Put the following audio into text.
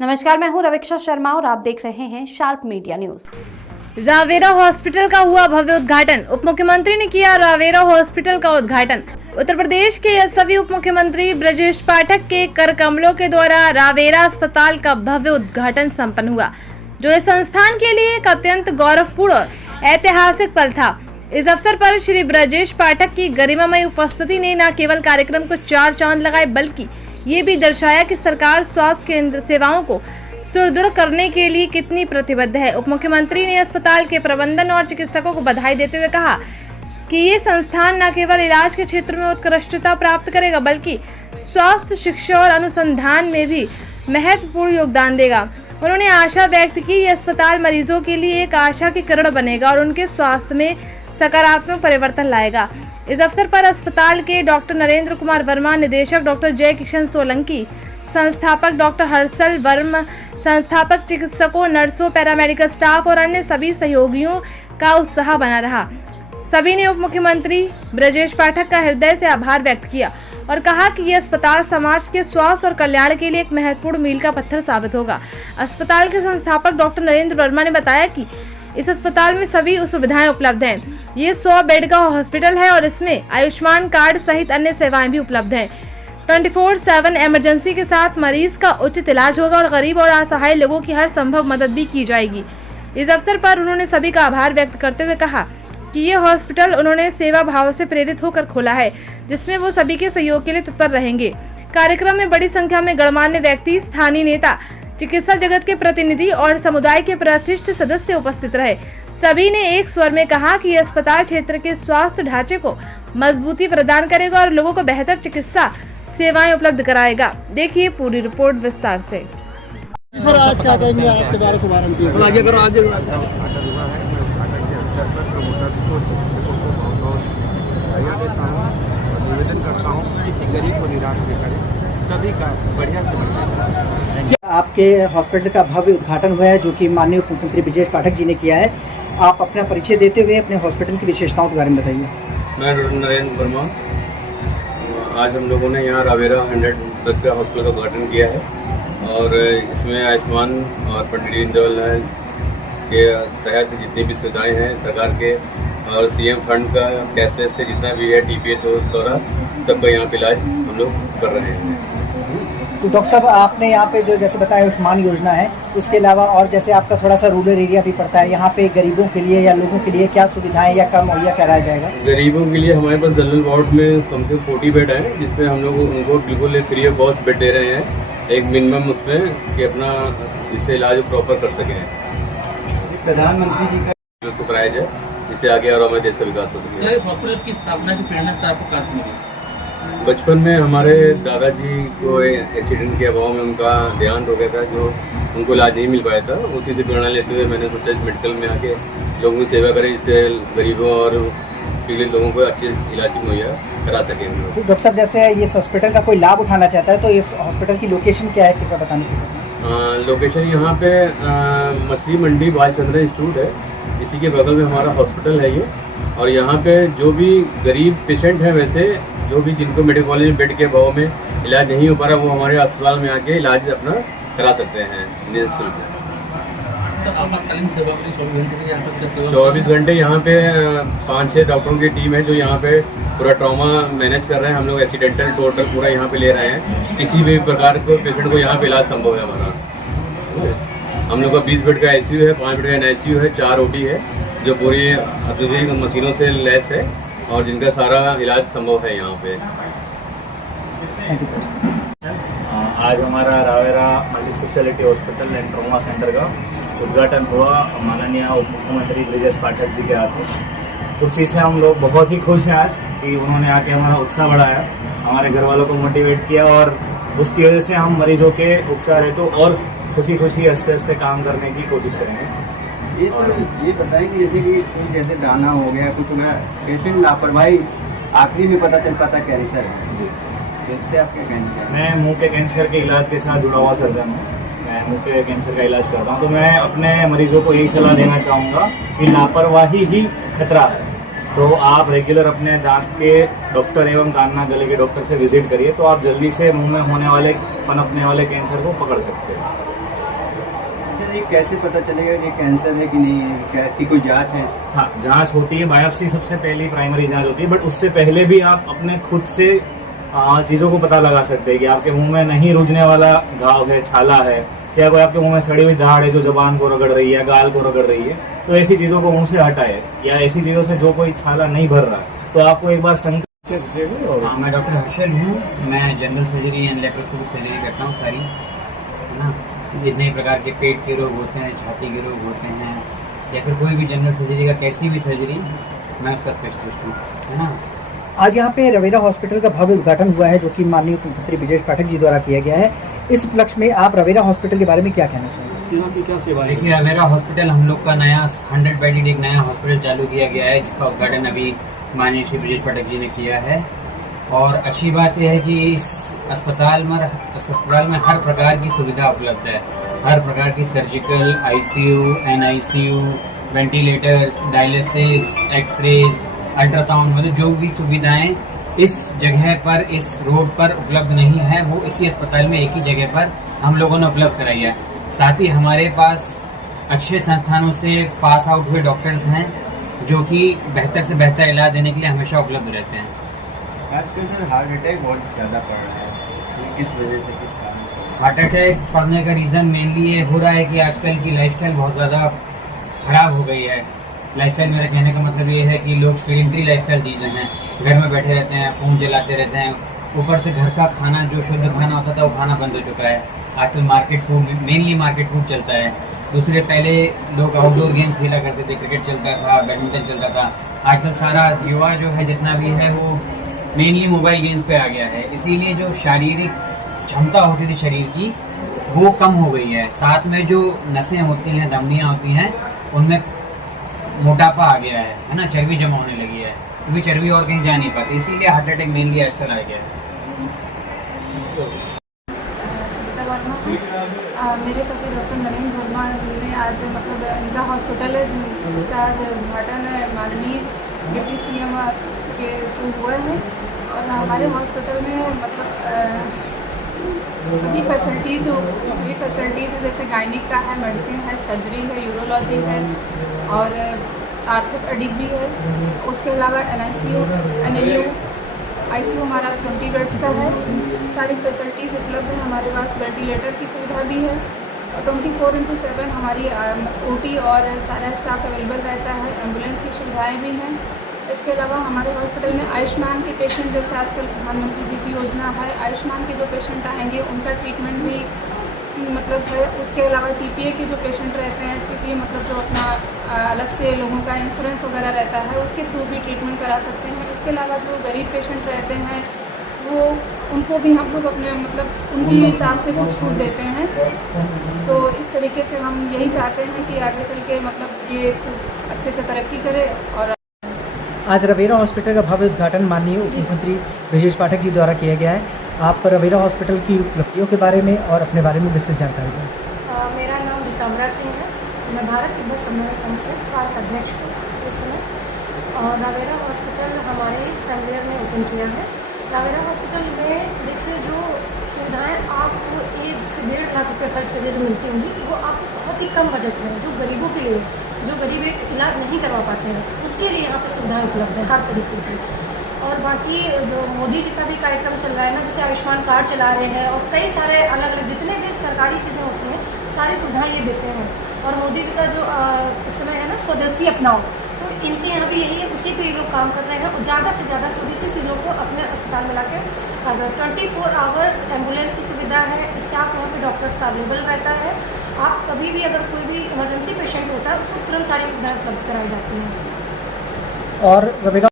नमस्कार, मैं हूं रवीक्षा शर्मा और आप देख रहे हैं sharp media news. Raver hospital का हुआ भव्य उद्घाटन। उप मुख्यमंत्री ने किया रावेरा हॉस्पिटल का उद्घाटन। उत्तर प्रदेश के यशस्वी उप मुख्यमंत्री ब्रजेश पाठक के कर कमलों के द्वारा रावेरा अस्पताल का भव्य उद्घाटन संपन्न हुआ, जो इस संस्थान के लिए एक अत्यंत गौरवपूर्ण और ऐतिहासिक पल था। इस अवसर पर श्री ब्रजेश पाठक की गरिमामय उपस्थिति ने न केवल कार्यक्रम को चार चांद लगाए, बल्कि ये भी दर्शाया कि सरकार स्वास्थ्य केंद्र सेवाओं को सुदृढ़ करने के लिए कितनी प्रतिबद्ध है। उप मुख्यमंत्री ने अस्पताल के प्रबंधन और चिकित्सकों को बधाई देते हुए कहा कि ये संस्थान न केवल इलाज के क्षेत्र में उत्कृष्टता प्राप्त करेगा, बल्कि स्वास्थ्य, शिक्षा और अनुसंधान में भी महत्वपूर्ण योगदान देगा। उन्होंने आशा व्यक्त की ये अस्पताल मरीजों के लिए एक आशा की किरण बनेगा और उनके स्वास्थ्य में सकारात्मक परिवर्तन लाएगा। इस अवसर पर अस्पताल के डॉक्टर नरेंद्र कुमार वर्मा, निदेशक डॉक्टर जय किशन सोलंकी, संस्थापक डॉक्टर हर्षल वर्मा, संस्थापक चिकित्सकों, नर्सों, पैरामेडिकल स्टाफ और अन्य सभी सहयोगियों का उत्साह बना रहा। सभी ने उप मुख्यमंत्री ब्रजेश पाठक का हृदय से आभार व्यक्त किया और कहा कि यह अस्पताल समाज के स्वास्थ्य और कल्याण के लिए एक महत्वपूर्ण मील का पत्थर साबित होगा। अस्पताल के संस्थापक डॉक्टर नरेंद्र वर्मा ने बताया कि इस अस्पताल में सभी सुविधाएं उपलब्ध हैं। ये 100 बेड का हॉस्पिटल है और इसमें आयुष्मान कार्ड सहित अन्य सेवाएं भी उपलब्ध हैं। 24/7 इमरजेंसी के साथ मरीज का उचित इलाज होगा और गरीब और असहाय लोगों की हर संभव मदद भी की जाएगी। इस अवसर पर उन्होंने सभी का आभार व्यक्त करते हुए कहा कि ये हॉस्पिटल उन्होंने सेवा भाव से प्रेरित होकर खोला है, जिसमें वो सभी के सहयोग के लिए तत्पर रहेंगे। कार्यक्रम में बड़ी संख्या में गणमान्य व्यक्ति, स्थानीय नेता, चिकित्सा जगत के प्रतिनिधि और समुदाय के प्रतिष्ठित सदस्य उपस्थित रहे। सभी ने एक स्वर में कहा कि यह अस्पताल क्षेत्र के स्वास्थ्य ढांचे को मजबूती प्रदान करेगा और लोगों को बेहतर चिकित्सा सेवाएं उपलब्ध कराएगा। देखिए पूरी रिपोर्ट विस्तार से। सर, आज क्या कहेंगे? आज के द्वारा शुभारंभ किया निवेदन करता हूँ किसी गरीब को निराश नहीं करें, सभी का बढ़िया से। आपके हॉस्पिटल का भव्य उद्घाटन हुआ है, जो कि माननीय उप मुख्यमंत्री ब्रजेश पाठक जी ने किया है। आप अपना परिचय देते हुए अपने हॉस्पिटल की विशेषताओं के बारे में बताइए। मैं नरेंद्र वर्मा। आज हम लोगों ने यहाँ रावेरा 100 बेड का हॉस्पिटल का उद्घाटन किया है और इसमें आयुष्मान और पंडित दीनदयाल के तहत जितनी भी सुविधाएं हैं सरकार के और सीएम फंड का कैशलेस से जितना भी है टीपीए तो द्वारा सबका यहाँ पे इलाज हम लोग कर रहे हैं। तो डॉक्टर साहब, आपने यहाँ पे जो जैसे बताया आयुष्मान योजना है, उसके अलावा और जैसे आपका थोड़ा सा रूरल एरिया भी पड़ता है, यहाँ पे गरीबों के लिए या लोगों के लिए क्या सुविधाएं या कम मुहैया कराया जाएगा? गरीबों के लिए हमारे पास जनरल वार्ड में कम से कम 40 बेड हैं, जिसमें हम लोग उनको बिल्कुल फ्री ऑफ कॉस्ट बेड दे रहे हैं, एक मिनिमम उसमें कि अपना जिससे इलाज प्रॉपर कर सकें। प्रधानमंत्री जी का उसको कराया जाए, जिससे आगे और हमारे देश का विकास हो सके। हॉस्पिटल की स्थापना की प्रेरणा से आपको कहाँ से मिली? बचपन में हमारे दादाजी को एक्सीडेंट के अभाव में उनका देहांत हो गया था, जो उनको इलाज नहीं मिल पाया था। उसी से प्रेरणा लेते हुए मैंने सोचा इस मेडिकल में आके लोगों की सेवा करें, जिससे गरीबों और पीड़ित लोगों को अच्छे इलाज मुहैया करा सकें। तो डॉक्टर साहब, जैसे इस हॉस्पिटल का कोई लाभ उठाना चाहता है तो इस हॉस्पिटल की लोकेशन क्या है, कृपया बताने की। लोकेशन यहाँ पे मछली मंडी बालचंद्र इंस्टीट्यूट है, इसी के बगल में हमारा हॉस्पिटल है ये। और यहाँ पे जो भी गरीब पेशेंट हैं, वैसे जो भी जिनको मेडिकल कॉलेज में बेड के अभाव में इलाज नहीं हो पा रहा, वो हमारे अस्पताल में आके इलाज अपना करा सकते हैं निःशुल्क। 24 घंटे यहाँ पे 5-6 डॉक्टरों की टीम है, जो यहाँ पे पूरा ट्रॉमा मैनेज कर रहे हैं। हम लोग एक्सीडेंटल टोटल पूरा यहाँ पे ले रहे हैं, किसी भी प्रकार को पेशेंट को यहाँ पे इलाज संभव है हमारा। हम लोग का 20 बेड का आईसीयू है, 5 बेड का एनआईसीयू है, 4 ओटी है, जो पूरी आधुनिक मशीनों से लैस है और जिनका सारा इलाज संभव है यहाँ पे। आज हमारा Ravera multi speciality hospital and trauma centre का उद्घाटन हुआ माननीय उप मुख्यमंत्री ब्रजेश पाठक जी के हाथों। उस चीज़ से हम लोग बहुत ही खुश हैं आज कि उन्होंने आके हमारा उत्साह बढ़ाया, हमारे घर वालों को मोटिवेट किया और उसकी वजह से हम मरीजों के उपचार हेतु और खुशी खुशी हंसते हंसते काम करने की कोशिश करेंगे। ये सर, ये बताएं कि जैसे दाना हो गया, कुछ हो गया, पेशेंट लापरवाही आखिरी में पता चल पाता कैंसर है, तो इस पर आप क्या कहेंगे? मैं मुंह के कैंसर के इलाज के साथ जुड़ा हुआ सर्जन हूँ। मैं मुंह के कैंसर का इलाज करता हूँ, तो मैं अपने मरीजों को यही सलाह देना चाहूँगा कि लापरवाही ही खतरा है। तो आप रेगुलर अपने दांत के डॉक्टर एवं कान नाक गले के डॉक्टर से विजिट करिए, तो आप जल्दी से मुंह में होने वाले पनपने वाले कैंसर को पकड़ सकते हैं। सर ये कैसे पता चलेगा कि कैंसर है कि नहीं है, क्या इसकी कोई जांच है? हाँ, जांच होती है, बायोप्सी सबसे पहली प्राइमरी जांच होती है, बट उससे पहले भी आप अपने खुद से चीज़ों को पता लगा सकते हैं कि आपके मुंह में नहीं रूजने वाला घाव है, छाला है, या कोई आपके मुंह में सड़ी हुई दाढ़ है जो जबान को रगड़ रही है, गाल को रगड़ रही है, तो ऐसी चीज़ों को मुंह से हटाए, या ऐसी चीज़ों से जो कोई छाला नहीं भर रहा है तो आपको एक बार हाँ, मैं डॉक्टर हर्षल हूँ। मैं general surgery and laparoscopic surgery करता हूँ सारी, है ना। जितने भी प्रकार के पेट के रोग होते हैं, छाती के रोग होते हैं, या फिर कोई भी जनरल सर्जरी का कैसी भी सर्जरी, मैं उसका स्पेशलिस्ट हूँ, है ना। आज यहाँ पे रवेरा हॉस्पिटल का भव्य उद्घाटन हुआ है, जो कि माननीय उप मुख्यमंत्री ब्रजेश पाठक जी द्वारा किया गया है। इस उपलक्ष्य में आप रवेरा हॉस्पिटल के बारे में क्या कहना चाहेंगे? यहाँ की क्या सेवा है? देखिए, रवेरा हॉस्पिटल हम लोग का नया 100 बेडेड एक नया हॉस्पिटल चालू किया गया है, जिसका उद्घाटन अभी माननीय श्री ब्रजेश पाठक जी ने किया है। और अच्छी बात यह है कि इस अस्पताल में हर प्रकार की सुविधा उपलब्ध है। हर प्रकार की surgical, ICU, NICU, ventilators, dialysis, x-rays, ultrasound, मतलब जो भी सुविधाएं इस जगह पर, इस रोड पर उपलब्ध नहीं है, वो इसी अस्पताल में एक ही जगह पर हम लोगों ने उपलब्ध कराई है। साथ ही हमारे पास अच्छे संस्थानों से पास आउट हुए डॉक्टर्स हैं, जो कि बेहतर से बेहतर इलाज देने के लिए हमेशा उपलब्ध रहते हैं। आजकल सर हार्ट अटैक बहुत ज़्यादा पड़ रहा है, तो किस वजह से, किस कारण? हार्ट अटैक पड़ने का रीज़न मेनली ये हो रहा है कि आजकल की लाइफस्टाइल बहुत ज़्यादा खराब हो गई है। लाइफस्टाइल, मेरा कहने का मतलब ये है कि लोग सेडेंटरी लाइफस्टाइल जी रहे हैं, घर में बैठे रहते हैं, फ़ोन चलाते रहते हैं। ऊपर से घर का खाना, जो शुद्ध खाना होता था, वो खाना बंद हो चुका है। आजकल market food, mainly market food चलता है। दूसरे, पहले लोग आउटडोर गेम्स खेला करते थे, क्रिकेट चलता था, बैडमिंटन चलता था। आजकल सारा युवा जो है, जितना भी है, वो मेनली मोबाइल गेम्स पे आ गया है। इसीलिए जो शारीरिक क्षमता होती थी शरीर की, वो कम हो गई है। साथ में जो नसें होती हैं, धमनियाँ होती हैं, उनमें मोटापा आ गया है ना, चर्बी जमा होने लगी है, क्योंकि चर्बी और कहीं जा नहीं पाती, इसीलिए हार्ट अटैक मेनली आजकल आ गया है। मेरे पति डॉक्टर नरेंद्र वर्मा ने आज मतलब इनका हॉस्पिटल है जिसका आज उद्घाटन माननीय डिप्टी सीएम के थ्रू हुआ है। और हमारे हॉस्पिटल में मतलब सभी फैसिलिटीज़ जैसे गायनिक का है, मेडिसिन है, सर्जरी है, यूरोलॉजी है और आर्थोपेडिक भी है। उसके अलावा NICU, NLU, ICU हमारा 20 बेड्स का है। सारी फैसिलिटीज़ उपलब्ध है हमारे पास। वेंटिलेटर की सुविधा भी है और 24/7 हमारी OT और सारा स्टाफ अवेलेबल रहता है। एम्बुलेंस की सुविधाएं भी हैं। इसके अलावा हमारे हॉस्पिटल में आयुष्मान के पेशेंट, जैसे आजकल प्रधानमंत्री जी की योजना है, आयुष्मान के जो पेशेंट आएंगे उनका ट्रीटमेंट भी मतलब है। उसके अलावा TPA के जो पेशेंट रहते हैं, TPA मतलब जो अपना अलग से लोगों का इंश्योरेंस वगैरह रहता है, उसके थ्रू भी ट्रीटमेंट करा सकते हैं। उसके अलावा जो गरीब पेशेंट रहते हैं, वो उनको भी हम लोग अपने मतलब उनके हिसाब से कुछ छूट देते हैं। तो इस तरीके से हम यही चाहते हैं कि आगे चल के मतलब ये खूब अच्छे से तरक्की करे। और आज रवेरा हॉस्पिटल का भव्य उद्घाटन माननीय उप मुख्यमंत्री ब्रजेश पाठक जी द्वारा किया गया है। आप रवेरा हॉस्पिटल की उपलब्धियों के बारे में और अपने बारे में विस्तृत जानकारी दें। मेरा नाम रितंबरा सिंह है। मैं भारत तिब्बत समन्वय संघ से पार्क अध्यक्ष हूँ इस समय। और रवेरा हॉस्पिटल हमारे फैमिलियर ने ओपन किया है। रवेरा हॉस्पिटल में देखिए, जो सुविधाएं आपको 1 से 1.5 लाख रुपये खर्च करके जो मिलती होंगी, वो आपको बहुत ही कम बजट में, जो गरीबों के लिए, जो गरीब एक इलाज नहीं करवा पाते हैं, उसके लिए यहाँ पे सुविधाएं उपलब्ध है हर तरीके की। और बाकी जो मोदी जी का भी कार्यक्रम चल रहा है ना, जैसे आयुष्मान कार्ड चला रहे हैं और कई सारे अलग अलग जितने भी सरकारी चीज़ें होती हैं, सारी सुविधाएं ये देते हैं। और मोदी जी का जो इस समय है ना, स्वदेशी अपनाओ, तो इनके यहाँ भी यही है, उसी पे ये लोग काम कर रहे हैं और ज़्यादा से ज़्यादा स्वदेशी चीज़ों को अपने अस्पताल में लाके 24 आवर्स एम्बुलेंस की सुविधा है। स्टाफ यहाँ पे डॉक्टर्स का अवेलेबल रहता है। आप कभी भी अगर कोई भी इमरजेंसी पेशेंट होता है, उसको तुरंत सारी सुविधाएं उपलब्ध कराई जाती हैं। और रवेरा